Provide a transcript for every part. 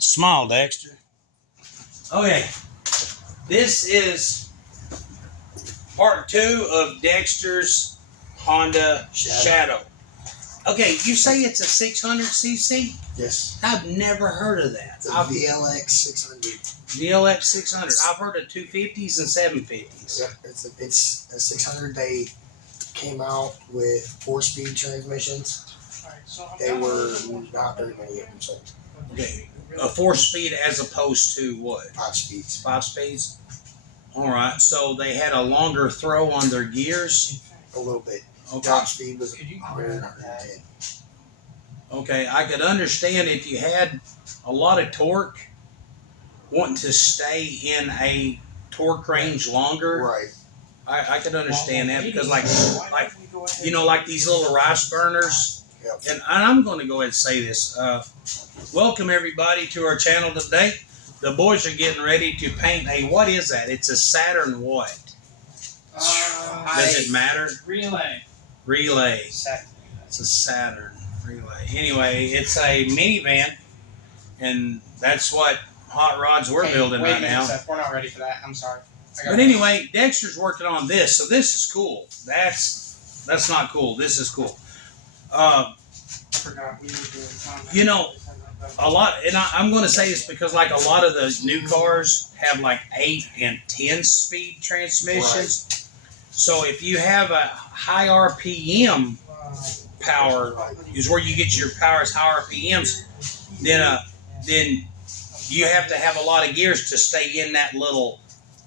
Smile, Dexter. Okay, this is part 2 of Dexter's Honda Shadow. Okay, you say it's a 600cc? Yes. I've never heard of that. It's a VLX 600. VLX 600. I've heard of 250s and 750s. Yep, it's a 600. They came out with 4-speed transmissions. They were not very many of them sold. Okay, a 4-speed as opposed to what? 5 speeds. 5 speeds? Alright, so they had a longer throw on their gears? A little bit. Okay. Top speed was 100, 110. Okay, I could understand if you had a lot of torque, wanting to stay in a torque range longer. Right. I could understand that because like you know, like these little rice burners. Yep. And I'm going to go ahead and say this. Welcome everybody to our channel today. The boys are getting ready to paint a, what is that? It's a Saturn what? Does it matter? Relay. Relay. Saturn. It's a Saturn relay. Anyway, it's a minivan, and that's what hot rods we're building right now. Seth, we're not ready for that. I'm sorry. But anyway, Dexter's working on this, so this is cool. That's not cool. This is cool. I forgot we were doing content. You know, a lot, and I'm going to say this because like a lot of the new cars have like 8 and 10 speed transmissions. Right. So if you have a high RPM power, is where you get your power as high RPMs, then you have to have a lot of gears to stay in that little.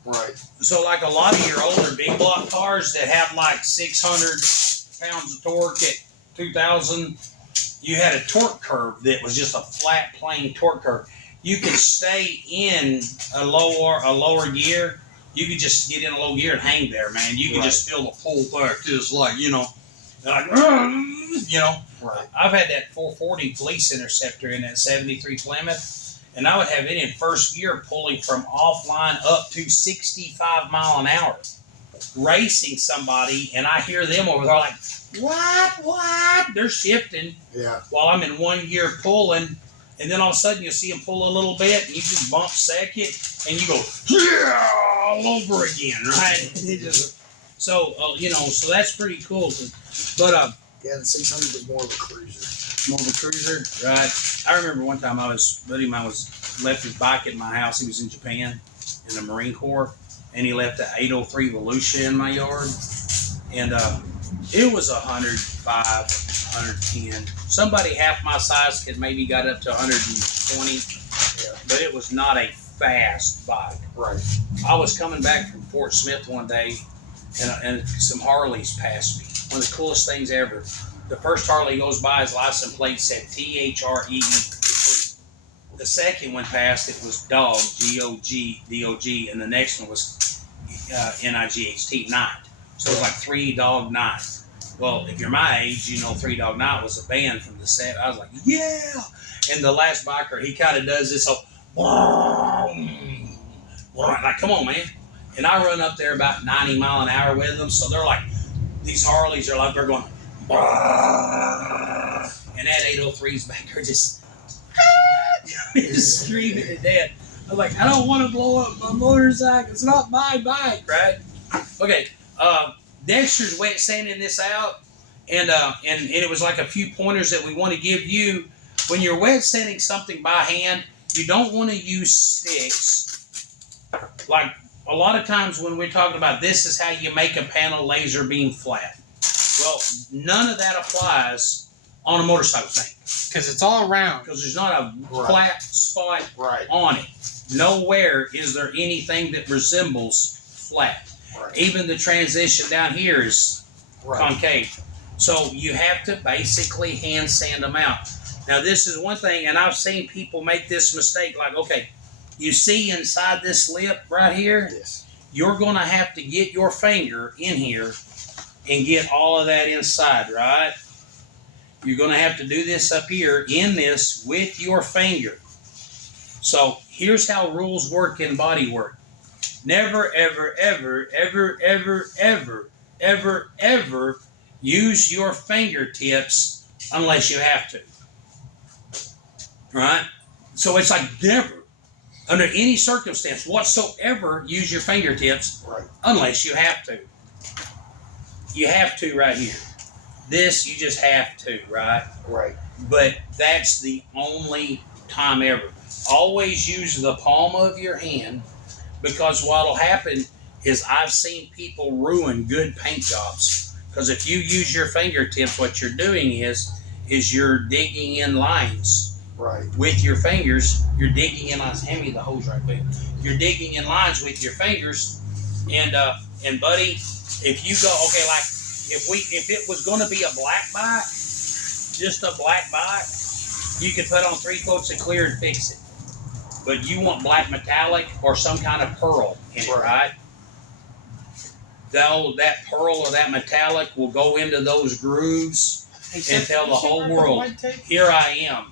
Right. So like a lot of your older big block cars that have like 600 pounds of torque at 2,000, you had a torque curve that was just a flat plain torque curve. You could stay in a lower gear. You could just get in a low gear and hang there, man. You could just feel the pull back, just like, you know, like, you know. Right. I've had that 440 Police Interceptor in that 73 Plymouth, and I would have it in first gear pulling from offline up to 65 mile an hour, racing somebody, and I hear them over there like, what? They're shifting while I'm in one gear pulling, and then all of a sudden you see them pull a little bit, and you just bump second, and you go, yeah, all over again, right? So, you know, so that's pretty cool. But, yeah, the 600 was more of a cruiser. More of a cruiser, right? I remember one time a buddy of mine left his bike at my house. He was in Japan in the Marine Corps, and he left an 803 Volusia in my yard, and it was 105, 110. Somebody half my size could maybe got up to 120, but it was not a fast bike. Right. I was coming back from Fort Smith one day, and some Harleys passed me. One of the coolest things ever. The first Harley goes by, his license plate said THRE. The second one passed, it was Dog, G-O-G, and the next one was N-I-G-H-T, Night. So it was like 3 Dog Night. Well, if you're my age, you know 3 Dog Night was a band from the set. I was like, yeah! And the last biker, he kind of does this, so, like, come on, man. And I run up there about 90 mile an hour with them, so they're like, these Harleys are like, they're going, and that 803's back there just screaming to death. I'm like, I don't want to blow up my motorcycle. It's not my bike, right? Okay, Dexter's wet sanding this out, and it was like a few pointers that we want to give you. When you're wet sanding something by hand, you don't want to use sticks. Like a lot of times when we're talking about this is how you make a panel laser beam flat. Well, none of that applies on a motorcycle thing. Because it's all around. Because there's not a flat spot on it. Nowhere is there anything that resembles flat. Right. Even the transition down here is concave. So you have to basically hand sand them out. Now this is one thing, and I've seen people make this mistake, like, okay, you see inside this lip right here? Yes. You're going to have to get your finger in here and get all of that inside, right? You're going to have to do this up here in this with your finger. So here's how rules work in body work. Never, ever, ever, ever, ever, ever, ever, ever use your fingertips unless you have to. Right? So it's like never, under any circumstance whatsoever, use your fingertips Right. unless you have to. You have to right here. This, you just have to, right? Right. But that's the only time ever. Always use the palm of your hand, because what'll happen is I've seen people ruin good paint jobs. Because if you use your fingertips, what you're doing is you're digging in lines. Right. With your fingers. You're digging in lines. Hand me the hose right quick. You're digging in lines with your fingers, and buddy, if you go, okay, like if it was going to be a black bike, just a black bike, you could put on 3 coats of clear and fix it. But you want black metallic or some kind of pearl in it, right? Though that pearl or that metallic will go into those grooves and tell the whole world, here I am.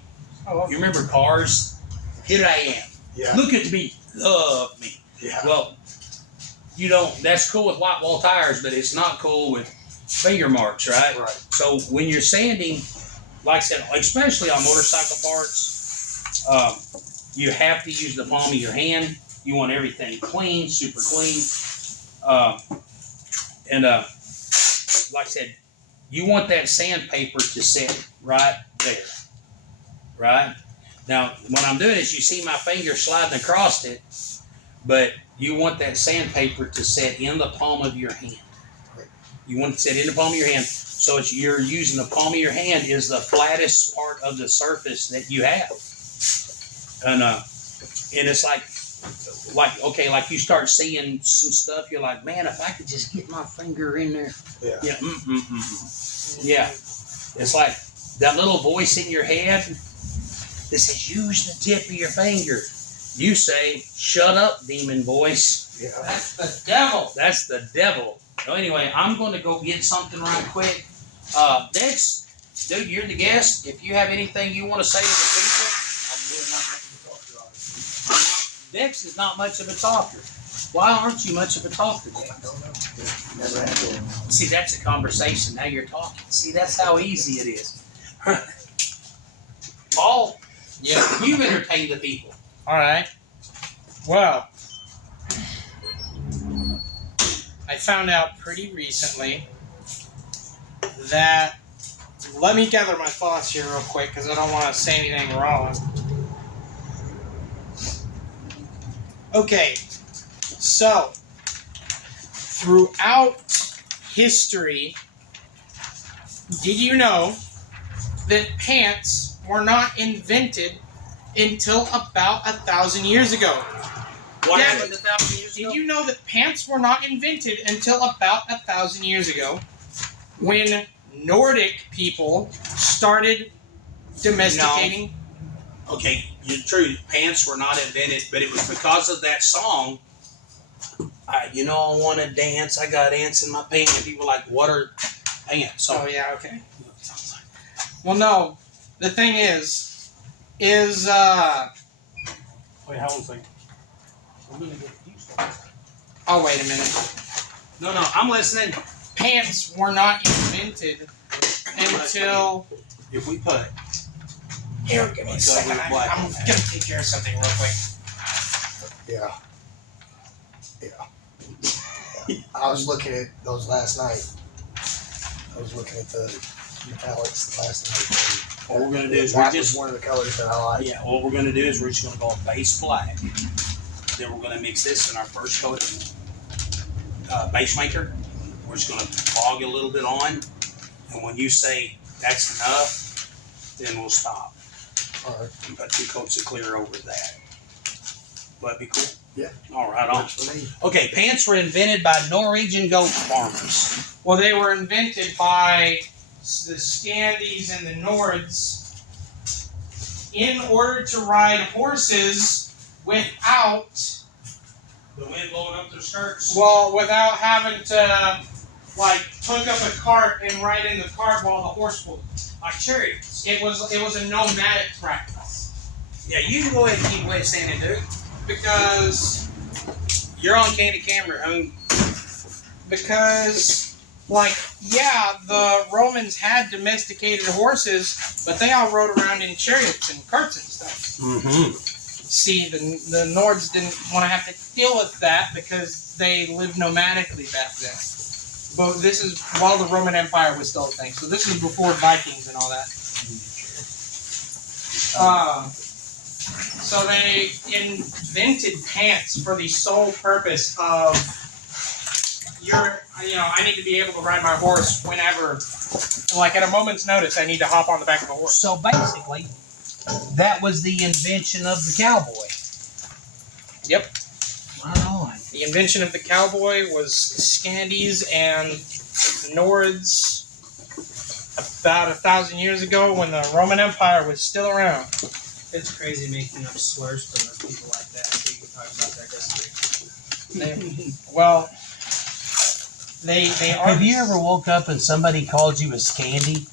Oh, okay. You remember Cars? Here I am. Yeah. Look at me. Love me. Yeah. Well, you don't, that's cool with white wall tires, but it's not cool with finger marks, right? Right. So when you're sanding, like I said, especially on motorcycle parts, you have to use the palm of your hand. You want everything clean, super clean. Like I said, you want that sandpaper to sit right there. Right? Now, what I'm doing is you see my finger sliding across it, but you want that sandpaper to set in the palm of your hand. You want it to set in the palm of your hand. So you're using the palm of your hand is the flattest part of the surface that you have. And it's like you start seeing some stuff, you're like, man, if I could just get my finger in there. Yeah. Yeah. Yeah. It's like that little voice in your head that says, use the tip of your finger. You say, shut up, demon voice. Yeah. That's the devil. That's the devil. So anyway, I'm going to go get something right quick. Dex, dude, you're the guest. If you have anything you want to say to the people. Dex is not much of a talker. Why aren't you much of a talker, Dex? I don't know. Never had to. See, that's a conversation. Now you're talking. See, that's how easy it is. Paul, Yeah. you've entertained the people. All right. Well, I found out pretty recently that. Let me gather my thoughts here real quick because I don't want to say anything wrong. Okay, so throughout history, did you know that pants were not invented until about 1,000 years ago? What Yeah, happened 1,000 years ago? Did you know that pants were not invented until about 1,000 years ago, when Nordic people started domesticating? Okay, you're true. Pants were not invented, but it was because of that song. I want to dance. I got ants in my pants. And people were like, what are pants? So, Oh yeah, okay. Well, no. The thing is, wait, how old thing? I'm gonna get used to this. oh wait a minute. No, I'm listening. Pants were not invented until. If we put Here, give me a second. I'm gonna take care of something real quick. Yeah. I was looking at those last night. I was looking at the metallics last night. What we're gonna do is that was one of the colors that I like. what we're gonna do is we're just gonna go base black. Then we're gonna mix this in our first coat of base maker. We're just gonna fog a little bit on, and when you say that's enough, then we'll stop. All right. And put 2 coats of clear over that. Will that be cool? Yeah. All right, on. Works for me. Okay, pants were invented by Norwegian goat farmers. Well, they were invented by the Scandies and the Nords in order to ride horses without, The wind blowing up their skirts. without having to, hook up a cart and ride in the cart while the horse pulled. Like chariots. It was a nomadic practice. Yeah, you can go ahead and keep away saying it, dude. Because You're on candid camera. because like, yeah, the Romans had domesticated horses, but they all rode around in chariots and carts and stuff. Mm-hmm. See, the Nords didn't want to have to deal with that because they lived nomadically back then. But this is while the Roman Empire was still a thing. So this is before Vikings and all that. So they invented pants for the sole purpose of I need to be able to ride my horse whenever, like at a moment's notice, I need to hop on the back of a horse. So basically, that was the invention of the cowboy. Yep. Right on. The invention of the cowboy was Scandies and Nords about 1,000 years ago when the Roman Empire was still around. It's crazy making up slurs for those people like that so you can talk about their history. They are. Have you ever woke up and somebody called you a Scandi?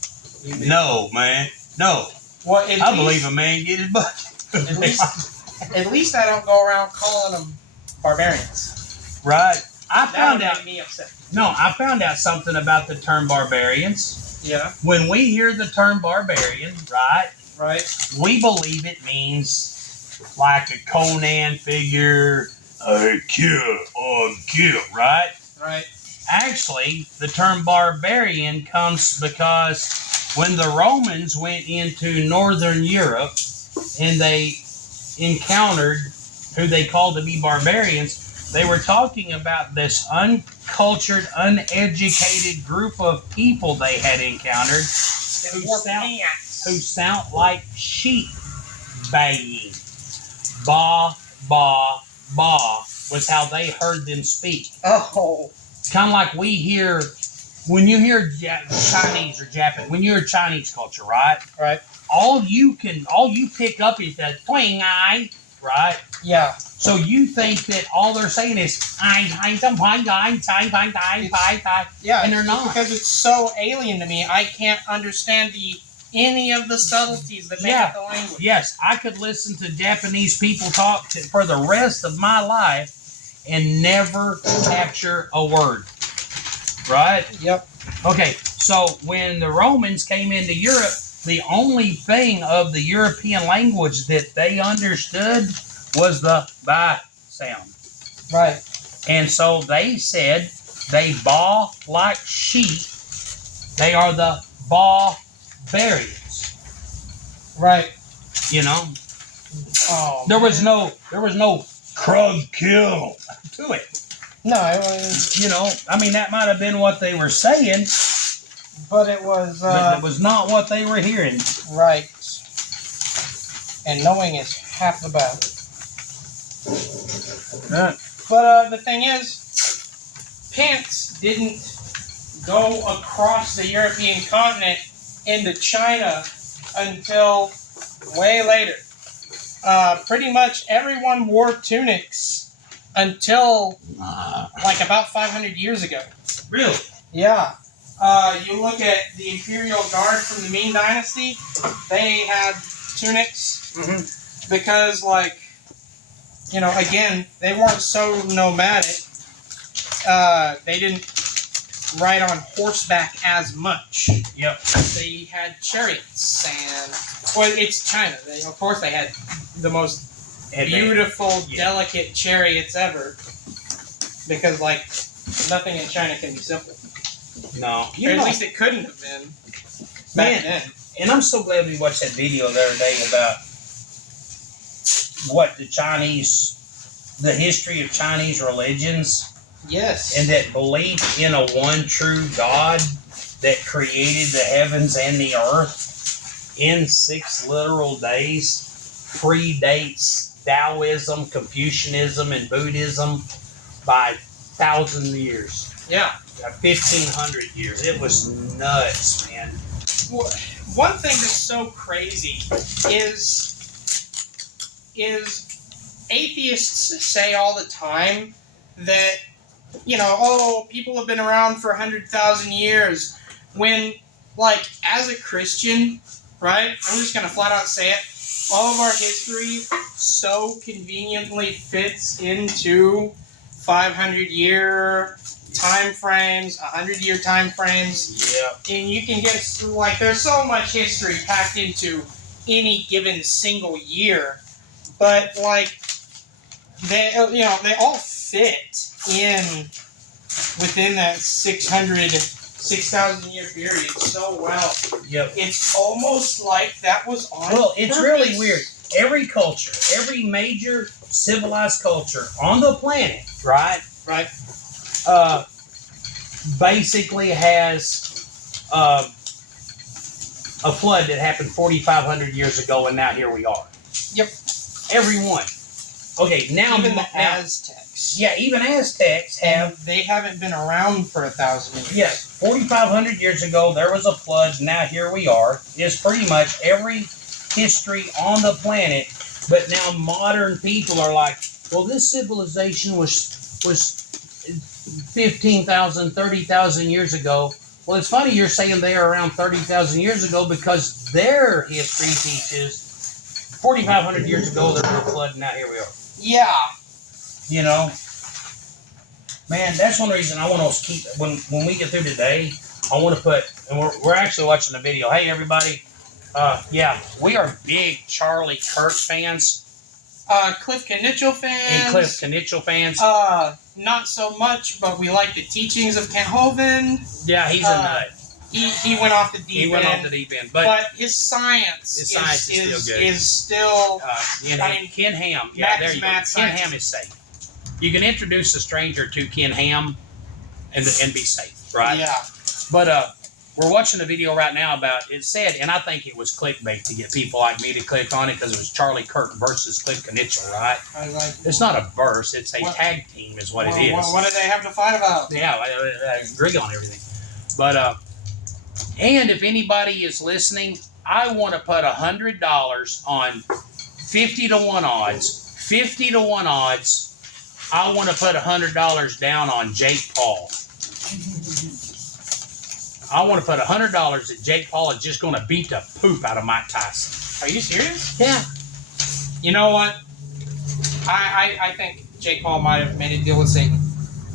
No, man. No. Well, I believe a man get his butt. At least I don't go around calling them barbarians. Right. I That found would out. make me upset. No, I found out something about the term barbarians. Yeah. When we hear the term barbarian, right, Right. we believe it means like a Conan figure, kill, right? Right. Actually, the term barbarian comes because when the Romans went into Northern Europe and they encountered who they called to be barbarians, they were talking about this uncultured, uneducated group of people they had encountered who sound like sheep baying. Ba, ba, ba was how they heard them speak. Oh. Kind of like we hear, when you hear Chinese or Japanese, when you hear Chinese culture, right? Right. All you pick up is that twang eye, right? Yeah. So you think that all they're saying is Yeah. and they're not. Because it's so alien to me. I can't understand any of the subtleties that make up the language. Yes, I could listen to Japanese people talk for the rest of my life and never capture a word. Right? Yep. Okay, so when the Romans came into Europe, the only thing of the European language that they understood was the ba sound. Right. And so they said they baw like sheep. They are the barbarians. Right. You know? Oh. There was no Krug kill to it. No, it was. You know, I mean, that might have been what they were saying, But it was. but it was not what they were hearing. Right. And knowing is half the battle. But the thing is, pants didn't go across the European continent into China until way later. Pretty much everyone wore tunics until like about 500 years ago. Really? Yeah. You look at the Imperial Guard from the Ming Dynasty, they had tunics because, like, you know, again, they weren't so nomadic. They didn't ride on horseback as much. Yep. They had chariots and, well, it's China. Of course they had the most beautiful, delicate chariots ever because, like, nothing in China can be simple. No. Or at least it couldn't have been back then. And I'm so glad we watched that video the other day about what the history of Chinese religions. Yes. And that belief in a one true God that created the heavens and the earth in 6 literal days predates Taoism, Confucianism, and Buddhism by 1,000 years. Yeah. 1,500 years. It was nuts, man. Well, one thing that's so crazy is atheists say all the time that, you know, oh, people have been around for 100,000 years. When, like, as a Christian, right, I'm just going to flat out say it, all of our history so conveniently fits into 500-year time frames, 100-year time frames. Yeah. And you can get, like, there's so much history packed into any given single year. But, like, they all fit within that 6,000 year period so well. Yep. It's almost like that was on Well, it's purpose. really weird. Every culture, every major civilized culture on the planet, right? Right. Basically has a flood that happened 4,500 years ago, and now here we are. Yep. Every one. Okay, now Even the Aztecs. Yeah, even Aztecs have. And they haven't been around for 1,000 years. Yes, 4,500 years ago there was a flood. Now here we are. It's pretty much every history on the planet, but now modern people are like, well, this civilization was 15,000, 30,000 years ago. Well, it's funny you're saying they are around 30,000 years ago because their history teaches 4,500 years ago there was a flood, and now here we are. Yeah. You know, man, that's one reason I want to keep, when we get through today, I want to put, and we're actually watching the video. Hey, everybody. Yeah, we are big Charlie Kirk fans. Cliff Knichel fans. And Cliff Knichel fans. Not so much, but we like the teachings of Kent Hovind. Yeah, he's a nut. He went off the deep end. He went off the deep end. But his science is still good. Is still, Ken Ham. Yeah, there you go. Ken science. Ham is safe. You can introduce a stranger to Ken Ham and be safe, right? Yeah. But we're watching a video right now about, it said, and I think it was clickbait to get people like me to click on it because it was Charlie Kirk versus Cliff Knichel, right? I was like, It's not a verse, it's a tag team is what it is. What do they have to fight about? Yeah, I agree on everything. But, and if anybody is listening, I want to put $100 on 50 to 1 odds. 50 to 1 odds. I want to put $100 down on Jake Paul. I want to put $100 that Jake Paul is just going to beat the poop out of Mike Tyson. Are you serious? Yeah. You know what? I think Jake Paul might have made a deal with Satan.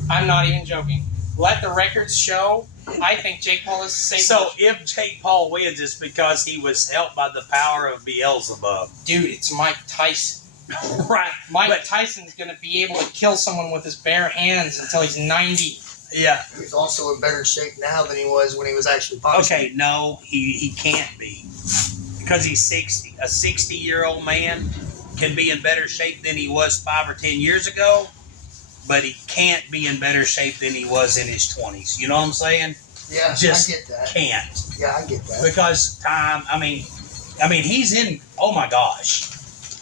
I'm not even joking. Let the records show. I think Jake Paul is Satan. So if Jake Paul wins, it's because he was helped by the power of Beelzebub. Dude, it's Mike Tyson. Right. Mike Tyson's going to be able to kill someone with his bare hands until he's 90. Yeah. He's also in better shape now than he was when he was actually boxing. Okay, no, he can't be. Because he's 60. A 60-year-old man can be in better shape than he was 5 or 10 years ago, but he can't be in better shape than he was in his 20s. You know what I'm saying? Yeah, Just I get that. Can't. Yeah, I get that. Because time, I mean, he's in, oh my gosh,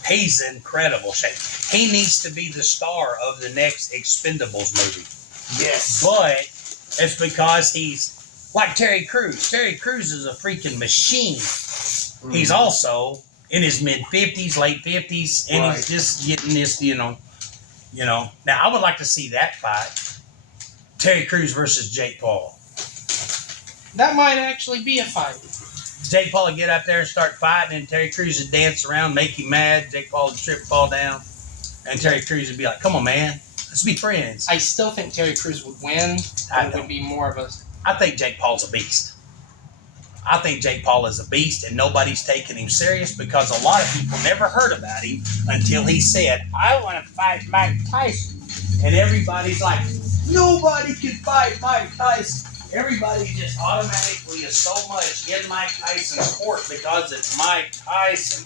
he's in incredible shape. He needs to be the star of the next Expendables movie. Yes. But it's because he's like Terry Crews. Terry Crews is a freaking machine. Mm. He's also in his mid-50s, late 50s, and he's just getting this, you know. Now, I would like to see that fight. Terry Crews versus Jake Paul. That might actually be a fight. Jake Paul would get out there and start fighting, and Terry Crews would dance around, make him mad. Jake Paul would trip, fall down, and Terry Crews would be like, come on, man. Let's be friends. I still think Terry Crews would win, but it would be more of a... I think Jake Paul's a beast. I think Jake Paul is a beast, and nobody's taking him serious because a lot of people never heard about him until he said, I want to fight Mike Tyson. And everybody's like, nobody can fight Mike Tyson. Everybody just automatically is so much in Mike Tyson's court because it's Mike Tyson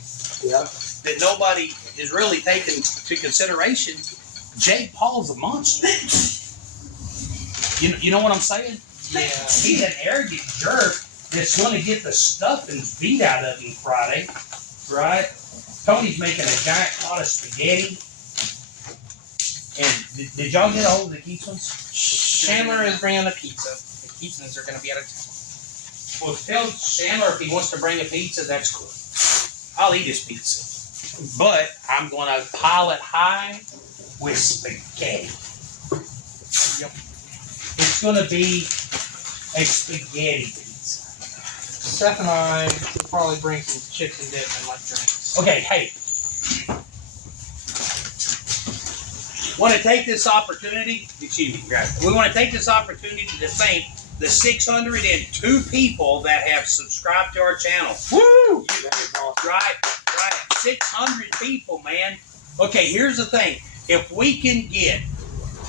that nobody is really taking to consideration. Jake Paul's a monster. You know what I'm saying? Yeah. He's an arrogant jerk that's going to get the stuffings beat out of him Friday, right? Tony's making a giant pot of spaghetti. And did y'all get a hold of the Keatsons? Chandler is bringing a pizza. The Keatsons are going to be out of town. Well, tell Chandler if he wants to bring a pizza, that's cool. I'll eat his pizza. But I'm going to pile it high with spaghetti. Yep. It's going to be a spaghetti pizza. Seth and I will probably bring some chips and dip and like drinks. Okay, hey. want to take this opportunity, excuse me, right. We want to take this opportunity to thank the 602 people that have subscribed to our channel. Woo! Right. 600 people, man. Okay, here's the thing. If we can get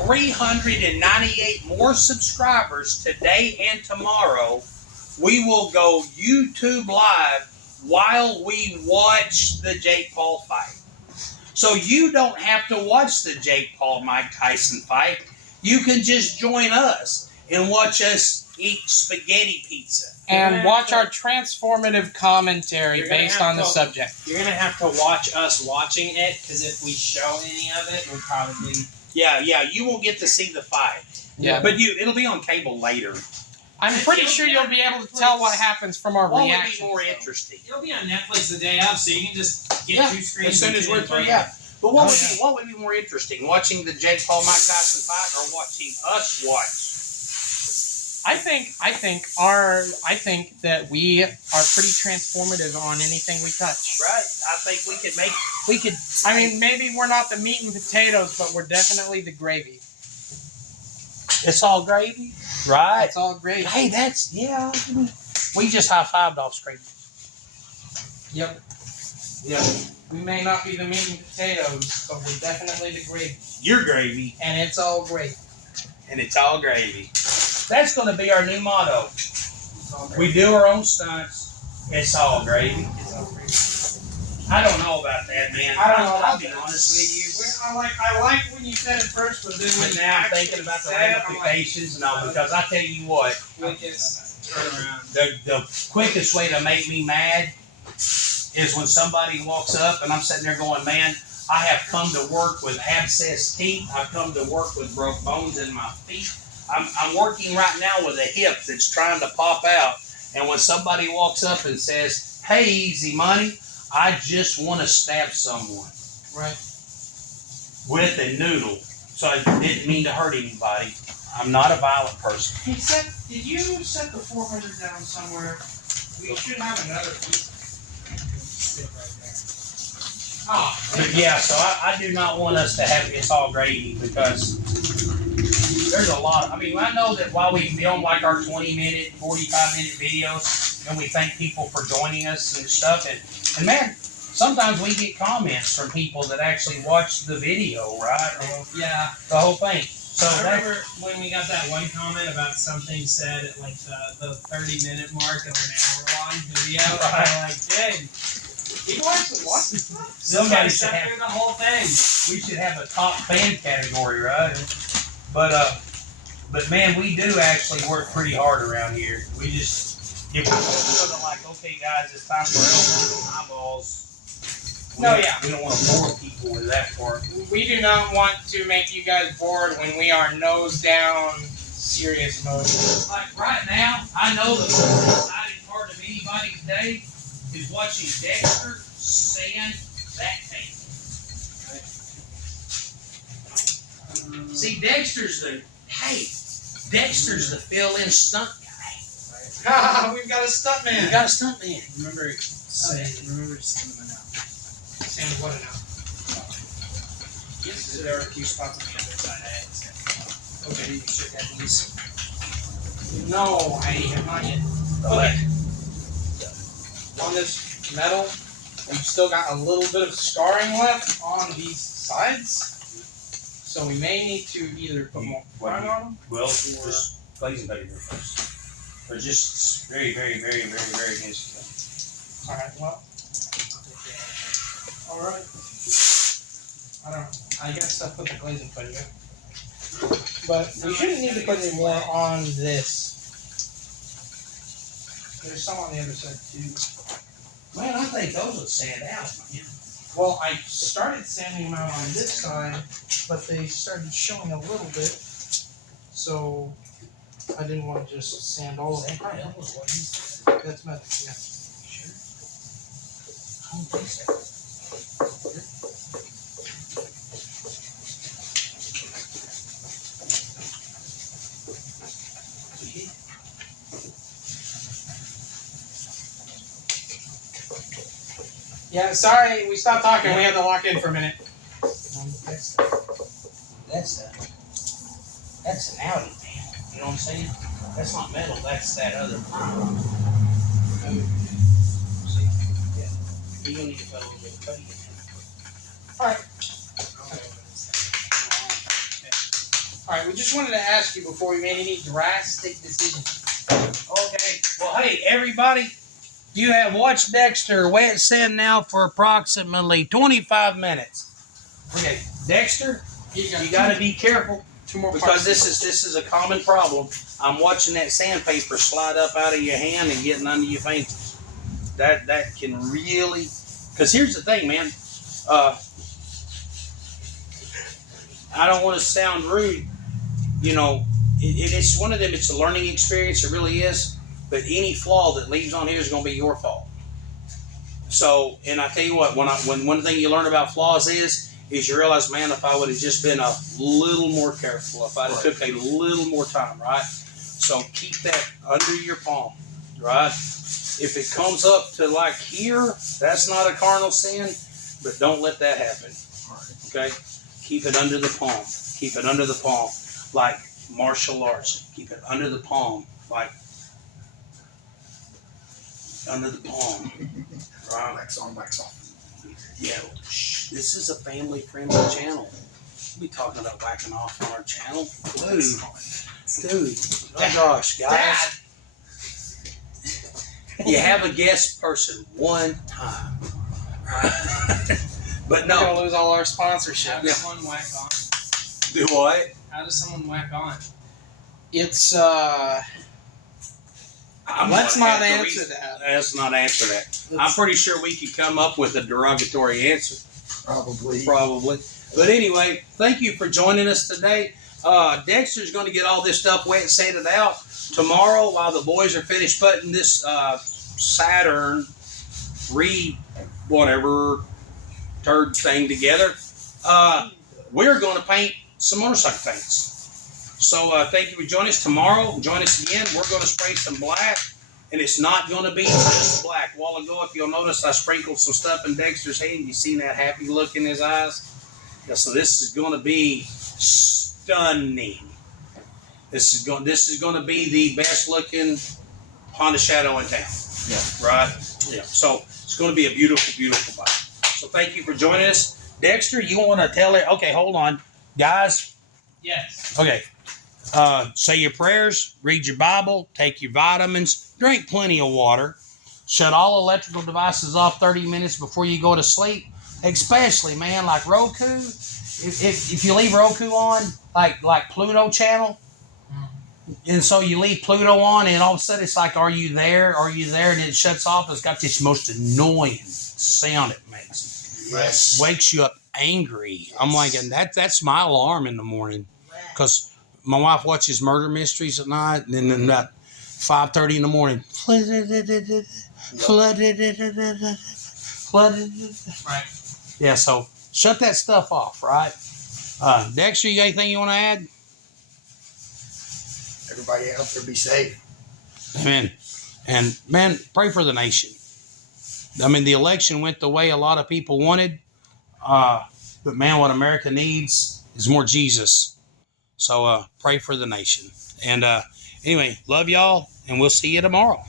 398 more subscribers today and tomorrow, we will go YouTube Live while we watch the Jake Paul fight. So you don't have to watch the Jake Paul Mike Tyson fight. You can just join us and watch us eat spaghetti pizza. And watch our transformative commentary based on the subject. You're gonna have to watch us watching it, because if we show any of it, we'll probably. Yeah, you won't get to see the fight. Yeah. But it'll be on cable later. I'm pretty sure you'll be able to tell what happens from our What would reaction. be more interesting? It'll be on Netflix the day of, so you can just get 2 screens. As soon as we're through, yeah. But what would be more interesting? Watching the Jake Paul Mike Tyson fight or watching us watch? I think that we are pretty transformative on anything we touch. Right. I think we could. I mean, maybe we're not the meat and potatoes, but we're definitely the gravy. It's all gravy. Right. It's all gravy. Hey, yeah. We just high-fived off screen. Yep. We may not be the meat and potatoes, but we're definitely the gravy. You're gravy. And it's all gravy. And it's all gravy. That's going to be our new motto. We do our own stunts. It's all gravy. It's all gravy. I don't know about that, man. I don't know I'll about be that. honest with you. I like when you said it first, but then when But now I'm thinking about the ramifications and all, because I tell you what, Quickest turnaround. the quickest way to make me mad is when somebody walks up and I'm sitting there going, man, I have come to work with abscessed teeth. I've come to work with broke bones in my feet. I'm working right now with a hip that's trying to pop out. And when somebody walks up and says, hey, Easy Money, I just want to stab someone. Right. With a noodle. So I didn't mean to hurt anybody. I'm not a violent person. Did you set the 400 down somewhere? We should have another piece. But yeah, so I do not want us to have It's All Gravy, because there's a lot. I mean, I know that while we film like our 20-minute, 45-minute videos, and we thank people for joining us and stuff, and man, sometimes we get comments from people that actually watch the video, right? Yeah. The whole thing. So I remember when we got that one comment about something said at like the 30-minute mark of an hour-long video. Right. I'm like, dang, people actually watch this stuff? Somebody sat should have- through the whole thing. we should have a top fan category, right? But man, we do actually work pretty hard around here. We just, if we're sort of like, okay guys, it's time for elbows and eyeballs. We don't want to bore people with that part. We do not want to make you guys bored when we are nose down serious mode. Like right now, I know the most exciting part of anybody's day is watching Dexter sand that tape. See, Dexter's the fill-in stunt guy. We've got a stuntman. You got a stunt man. Remember sanding them out. Sand what it out? Yes, there are a few spots on the other side. I had sand. Okay, you should have these. No, I have not yet. Okay. On this metal, we've still got a little bit of scarring left on these sides. So we may need to either put more primer on them. Well, just glazing paper first. But just very, very, very, very, very against Alright, well. Alright. I don't know. I guess I'll put the glazing paper. But we shouldn't need to put any more on this. There's some on the other side too. Man, I think those would sand out, man. Well, I started sanding them out on this side, but they started showing a little bit. So I didn't want to just sand all of them. That's metal, yeah. Sure. I don't think so. Yeah, sorry, we stopped talking. We had to lock in for a minute. See, that's not metal. That's that other. You don't need to put a little bit of putty in there. All right. All right. We just wanted to ask you before we made any drastic decisions. Okay. Well, hey, everybody. You have watched Dexter wet sand now for approximately 25 minutes. Okay, Dexter, you got to be careful. 2 more Because this is a common problem. I'm watching that sandpaper slide up out of your hand and getting under your fingers. That can really, because here's the thing, man. I don't want to sound rude. You know, it's one of them. It's a learning experience. It really is. But any flaw that leaves on here is going to be your fault. So, and I tell you what, when one thing you learn about flaws is you realize, man, if I would have just been a little more careful, if I'd have took a little more time, right? So keep that under your palm, right? If it comes up to like here, that's not a carnal sin, but don't let that happen, okay? Keep it under the palm. Keep it under the palm, like martial arts. Keep it under the palm, like under the palm, right? Wax on, wax off. Yeah, this is a family-friendly channel. We talking about whacking off on our channel, dude. Oh gosh, guys, you have a guest person one time, but We're no. gonna lose all our sponsorship. How does someone whack on? Do what? How does someone whack on? It's I'm let's gonna not have to answer that. Let's not answer that. I'm pretty sure we could come up with a derogatory answer. Probably. But anyway, thank you for joining us today. Dexter's going to get all this stuff wet and sanded out tomorrow while the boys are finished putting this Saturn whatever turd thing together. We're going to paint some motorcycle paints. So thank you for joining us tomorrow. Join us again. We're going to spray some black, and it's not going to be just black. A while ago, if you'll notice, I sprinkled some stuff in Dexter's hand. You seen that happy look in his eyes? Yeah, so this is going to be stunning. This is going to be the best looking Honda Shadow in town. Yeah. Right? Yeah. So it's going to be a beautiful, beautiful bike. So thank you for joining us. Dexter, you want to tell it? Okay, hold on. Guys. Yes. Okay. Say your prayers, read your Bible, take your vitamins, drink plenty of water, shut all electrical devices off 30 minutes before you go to sleep, especially, man, like Roku. If you leave Roku on, like Pluto channel, and so you leave Pluto on, and all of a sudden it's like, are you there? Are you there? And it shuts off. It's got this most annoying sound it makes. Yes. Wakes you up angry. I'm like, and that's my alarm in the morning, because my wife watches murder mysteries at night, and then about 5:30 in the morning, Right. yeah. So shut that stuff off, right? Dexter, you got anything you want to add? Everybody out there be safe. Amen. And man, pray for the nation. I mean, the election went the way a lot of people wanted, but man, what America needs is more Jesus. So pray for the nation. And anyway, love y'all, and we'll see you tomorrow.